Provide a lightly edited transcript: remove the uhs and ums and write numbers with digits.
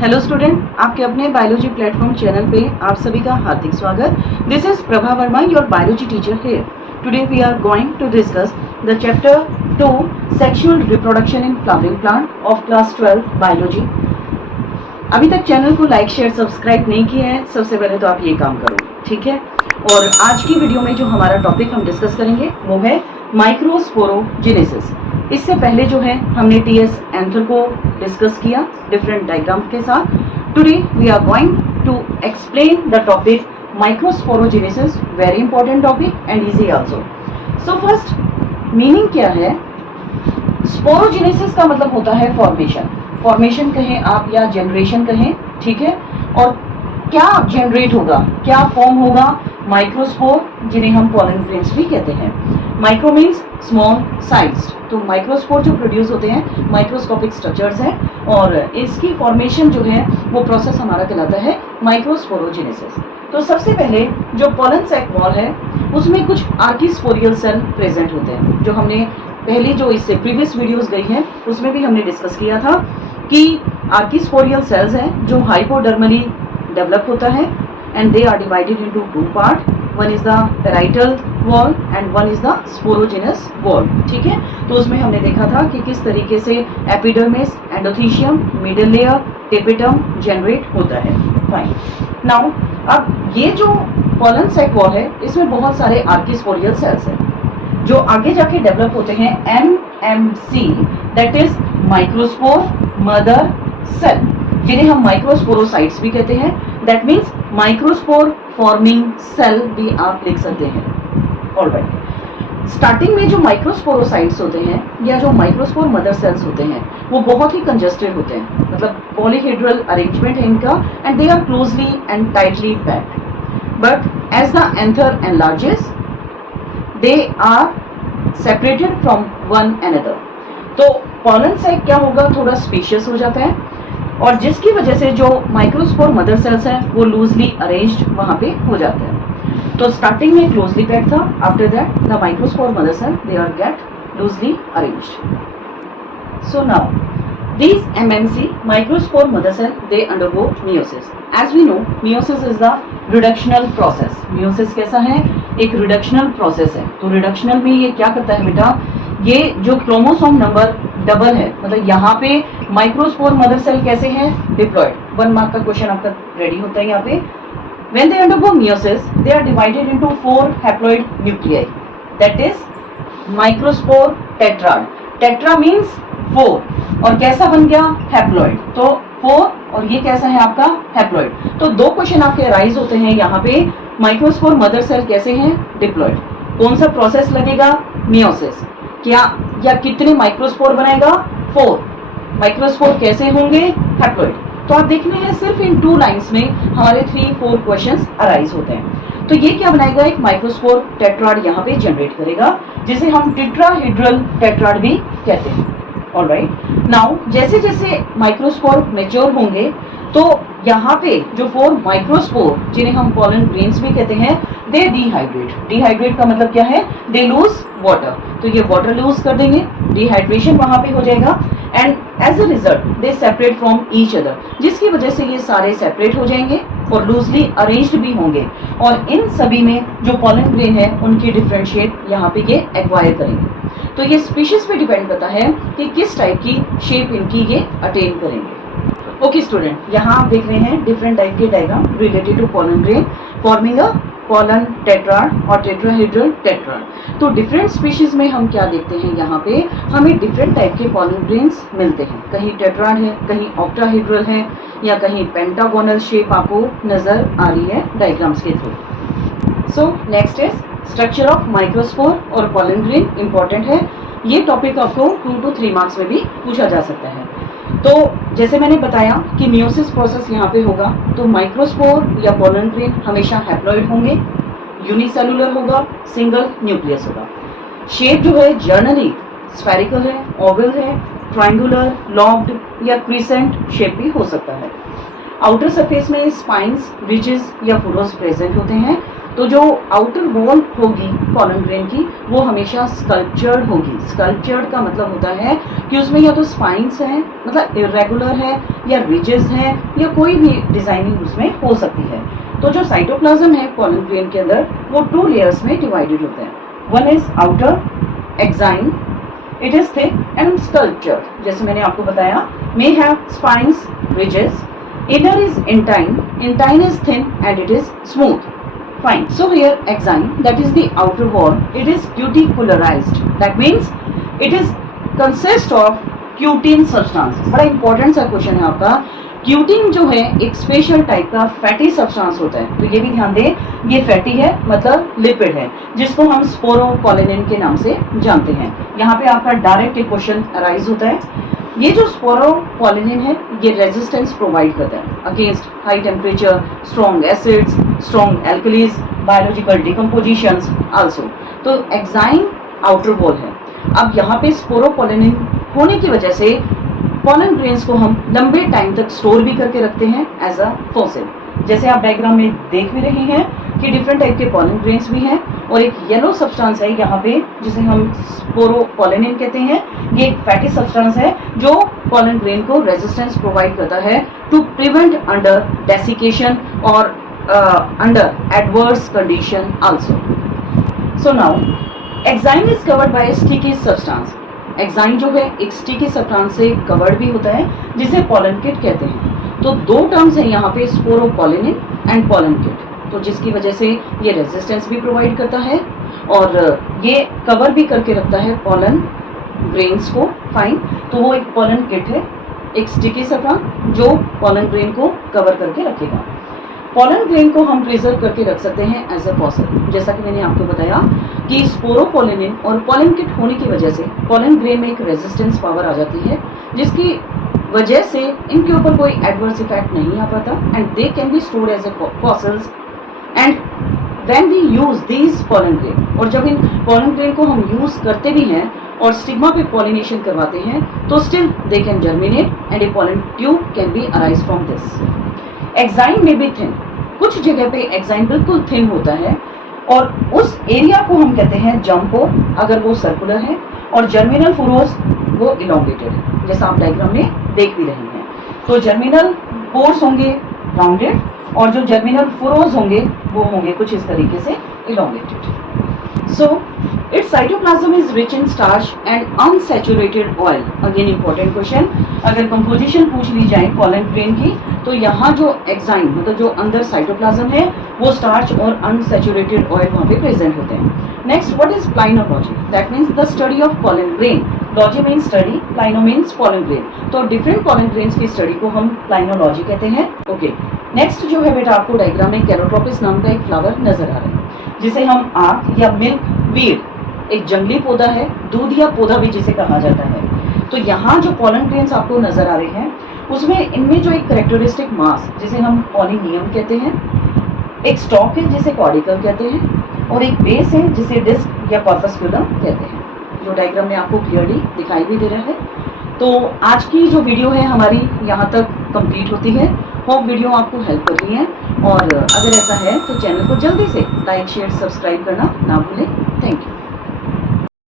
Hello student, आपके अपने biology platform channel पे आप सभी का हार्दिक स्वागत। This is Prabha Verma, your biology teacher here. Today we are going to discuss the chapter 2 sexual reproduction in flowering plant of class 12 biology. अभी तक चैनल को लाइक शेयर सब्सक्राइब नहीं किया है, सबसे पहले तो आप ये काम करो, ठीक है। और आज की वीडियो में जो हमारा टॉपिक हम डिस्कस करेंगे वो है माइक्रोस्पोरोजेनेसिस। इससे पहले जो है हमने टीएस एंथर को डिस्कस किया डिफरेंट डायग्राम के साथ। Today we are going to explain the topic microsporogenesis, very important topic and easy also. So first, meaning क्या है? स्पोरोजेनेसिस का मतलब होता है फॉर्मेशन। फॉर्मेशन कहें आप या जनरेशन कहें, ठीक है। और क्या जनरेट होगा, क्या फॉर्म होगा? माइक्रोस्पोर, जिन्हें हम पॉलन ग्रेन्स भी कहते हैं। माइक्रो मीन्स स्मॉल साइज, तो माइक्रोस्पोर जो प्रोड्यूस होते हैं माइक्रोस्कोपिक स्ट्रक्चर्स हैं और इसकी फॉर्मेशन जो है वो प्रोसेस हमारा कहलाता है माइक्रोस्पोरोजेनेसिस। तो सबसे पहले जो पॉलन सैक वॉल है उसमें कुछ आर्किस्पोरियल सेल प्रेजेंट होते हैं, जो हमने पहली जो इससे प्रीवियस वीडियोस गई हैं उसमें भी हमने डिस्कस किया था कि आर्किस्पोरियल सेल्स हैं जो हाइपोडर्मली डेवलप होता है and they are divided into two part. One is the parietal wall and one is the sporogenous wall, ठीक है। तो उसमें हमने देखा था कि किस तरीके से epidermis, endothecium, middle layer, tapetum generate होता है। फाइन। नाउ अब ये जो पॉलन सैक वॉल है इसमें बहुत सारे आर्किस्पोरियल सेल्स हैं जो आगे जाके डेवलप होते हैं MMC, that is microspore mother cell, जिन्हें हम माइक्रोस्पोरोसाइट्स भी कहते हैं। That means microspore forming cell भी आप लिख सकते हैं। ऑलराइट। स्टार्टिंग में जो माइक्रोस्पोरोसाइट्स होते हैं या जो माइक्रोस्पोर मदर सेल्स होते हैं वो बहुत ही कंजस्टेड होते हैं, मतलब पॉलीहेड्रल अरेंजमेंट है इनका and they are closely and tightly packed. But as the anther enlarges they are separated from one another. तो पॉलन सैक क्या होगा, थोड़ा स्पेशियस हो जाता है और जिसकी वजह से जो माइक्रोस्पोर मदर सेल्स हैं वो लूजली अरेंज्ड वहां पे हो जाते हैं। तो स्टार्टिंग में क्लोजली पैक्ड था, after that the microspore mother cell they are get loosely arranged. So now these MMC microspore mother cell they undergo meiosis. As we know, meiosis is the reductional process. meiosis कैसा है? एक reductional process है। तो reductional में ये क्या करता है बेटा, ये जो क्रोमोसोम नंबर डबल है, मतलब यहाँ पे माइक्रोस्पोर मदर सेल कैसे हैं? डिप्लॉयड। 1 मार्क का क्वेश्चन आपका रेडी होता है यहाँ पे। When they undergo meiosis, they are divided into 4 haploid nuclei. That is microspore tetrad. Tetra means 4 और कैसा बन गया? हैप्लॉइड। तो 4 और ये कैसा है आपका? हैप्लॉइड। तो 2 क्वेश्चन आपके राइज होते हैं यहाँ पे। माइक्रोस्पोर मदर सेल कैसे हैं? डिप्लॉयड। कौन सा प्रोसेस लगेगा? मियोसिस। क्या या कितने माइक्रोस्पोर बनाएगा? 4। माइक्रोस्पोर कैसे होंगे? हैप्लॉइड। तो आप देखने हैं सिर्फ इन 2 लाइंस में हमारे 3-4 क्वेश्चन अराइज होते हैं। तो ये क्या बनाएगा? एक माइक्रोस्पोर टेट्राड यहाँ पे जनरेट करेगा, जिसे हम टेट्राहेड्रल टेट्राड भी कहते हैं। ऑलराइट। नाउ जैसे जैसे माइक्रोस्पोर मैच्योर होंगे तो यहाँ पे जो 4 माइक्रोस्पोर, जिन्हें हम पॉलन ग्रेन्स भी कहते हैं, दे डिहाइड्रेट। डिहाइड्रेट का मतलब क्या है? They lose water. तो ये वाटर लूज कर देंगे, डिहाइड्रेशन वहां पे हो जाएगा and as a result they separate from each other, जिसकी वजह से ये सारे सेपरेट हो जाएंगे और लूजली अरेंज्ड भी होंगे और इन सभी में जो पॉलन ग्रेन है उनकी डिफरेंट शेप यहाँ पे ये एक्वायर करेंगे। तो ये स्पीशीज पे डिपेंड करता है कि किस टाइप की शेप इनकी ये अटेन करेंगे। ओके स्टूडेंट, यहाँ आप देख रहे हैं डिफरेंट टाइप के diagram related to pollen grain forming a pollen tetrad और टेट्राहेड्रल टेट्राड। तो डिफरेंट स्पीशीज में हम क्या देखते हैं, यहाँ पे हमें डिफरेंट टाइप के पॉलन ग्रेन्स मिलते हैं। कहीं टेट्राड है, कहीं ऑक्टाहेड्रल है या कहीं पेंटागोनल शेप आपको नजर आ रही है डायग्राम्स के through. So next is structure of microspore और पॉलन ग्रेन। इंपॉर्टेंट है ये टॉपिक, आपको 2 to 3 मार्क्स में भी पूछा जा सकता है। तो जैसे मैंने बताया कि मियोसिस प्रोसेस यहाँ पे होगा, तो माइक्रोस्पोर या पॉलन ग्रेन हमेशा हैप्लॉइड होंगे, यूनिसेलुलर होगा, सिंगल न्यूक्लियस होगा। शेप जो है जनरली स्फेरिकल है, ओवल है, ट्रायंगुलर, लॉब्ड या क्रिसेंट शेप भी हो सकता है। आउटर सरफेस में स्पाइन्स, रिजेस या फुरोज प्रेजेंट होते हैं। तो जो आउटर वॉल होगी पॉलन ग्रेन की वो हमेशा स्कल्पचर्ड होगी। स्कल्पचर्ड का मतलब होता है कि उसमें या तो स्पाइंस हैं, मतलब इरेगुलर है, या रिजेस हैं, या कोई भी डिजाइनिंग उसमें हो सकती है। तो जो साइटोप्लाज्म है पॉलन ग्रेन के अंदर वो 2 लेयर्स में डिवाइडेड होते हैं। One is outer exine, it is thick and sculptured, जैसे मैंने आपको बताया, may have spines, ridges. Inner is intine. Intine is thin and it is smooth. Fine. So here axine, that is the outer wall, it is cuticularized. That means it is consist of cutin substance. बड़ा important सा question है आपका। Cutin जो है एक special type का fatty substance होता है, तो ये भी ध्यान दें, ये फैटी है मतलब लिपिड है, जिसको हम स्पोरोपोलिनिन के नाम से जानते हैं। यहाँ पे आपका डायरेक्ट एक क्वेश्चन अराइज होता है। ये जो स्पोरोपोलिनिन है ये रेजिस्टेंस प्रोवाइड करता है against high temperature, strong acids, strong alkalis, biological decompositions also. तो एक्साइन आउटर वॉल है। अब यहाँ पे स्पोरोपोलिनिन होने की वजह से पॉलन ग्रेन्स को हम लंबे टाइम तक स्टोर भी करके रखते हैं एज अ फॉसिल। जैसे आप डायग्राम में देख भी रहे हैं कि डिफरेंट टाइप के पॉलन ग्रेन्स भी हैं, और एक येलो सब्सटेंस है यहाँ पे जिसे हम स्पोरोपोलिनिन कहते हैं। ये एक फैटी सब्सटेंस है जो पॉलन ग्रेन को रेजिस्टेंस प्रोवाइड करता है टू प्रिवेंट अंडर डेसिकेशन और under adverse condition also. So now exine is covered by sticky substance. Exine जो है एक स्टिकी सब्सटेंस से कवर्ड भी होता है जिसे पॉलन किट कहते हैं। तो 2 टर्म्स हैं यहाँ पे, स्पोरोपोलिनिन एंड पॉलन किट, तो जिसकी वजह से ये रेजिस्टेंस भी प्रोवाइड करता है और ये कवर भी करके रखता है पॉलन ग्रेन्स को। फाइन, तो वो एक पॉलन किट है, एक स्टिकी सब्सटेंस जो पॉलन ग्रेन को कवर करके रखेगा। पॉलन ग्रेन को हम प्रिजर्व करके रख सकते हैं एज अ फॉसिल। जैसा कि मैंने आपको बताया कि स्पोरोपोलिनिन और पॉलन किट होने की वजह से पॉलन ग्रेन में एक रेजिस्टेंस पावर आ जाती है, जिसकी वजह से इनके ऊपर कोई एडवर्स इफेक्ट नहीं आ पाता and they can be stored as a fossils and when we use these pollen grain. और जब इन पॉलन ग्रेन को हम यूज करते भी हैं और स्टिग्मा पे पॉलिनेशन करवाते हैं तो still they can germinate and A pollen tube can be arise from this. Exine में भी थिन, कुछ जगह पे एक्साइन बिल्कुल थिन होता है और उस एरिया को हम कहते हैं जम्पोर अगर वो सर्कुलर है, और जर्मिनल फुरोज वो इलोंगेटेड है, जैसा आप डायग्राम में देख भी रहे हैं। तो जर्मिनल पोर्स होंगे राउंडेड और जो जर्मिनल फुरोज होंगे वो होंगे कुछ इस तरीके से elongated. So it's cytoplasm is rich in starch and unsaturated oil. Again important question, अगर कंपोजिशन पूछ ली जाए पॉलन ग्रेन की तो यहाँ जो एक्साइन मतलब जो अंदर साइटोप्लाज्म है वो स्टार्च और अनसैचुरेटेड ऑयल वहाँ पे प्रेजेंट होते हैं। Next, what is palynology? That means the study of pollen grain. Logy means study, palyno means pollen grain. तो डिफरेंट पॉलन ग्रेन्स की स्टडी को हम प्लाइनोलॉजी कहते हैं। ओके, नेक्स्ट जो है बेटा आपको डायग्राम में कैरोट्रोपिस नाम का एक फ्लावर नजर आ रहा है, जिसे हम आक या मिल्क वीड, एक जंगली पौधा है, दूधिया पौधा भी जिसे कहा जाता है। तो यहाँ जो पॉलन ग्रेन्स आपको नजर आ रहे हैं उसमें इनमें जो एक करेक्टरिस्टिक मास जिसे हम पॉलिनियम कहते हैं, एक स्टॉक है जिसे कॉर्डिकल कहते हैं, और एक बेस है जिसे डिस्क या कॉर्पस्कुलम कहते हैं, जो डायग्राम में आपको क्लियरली दिखाई भी दे रहा है। तो आज की जो वीडियो है हमारी यहाँ तक कंप्लीट होती है। होप वीडियो आपको हेल्प कर रही है, और अगर ऐसा है तो चैनल को जल्दी से लाइक शेयर सब्सक्राइब करना ना भूलें। Thank you.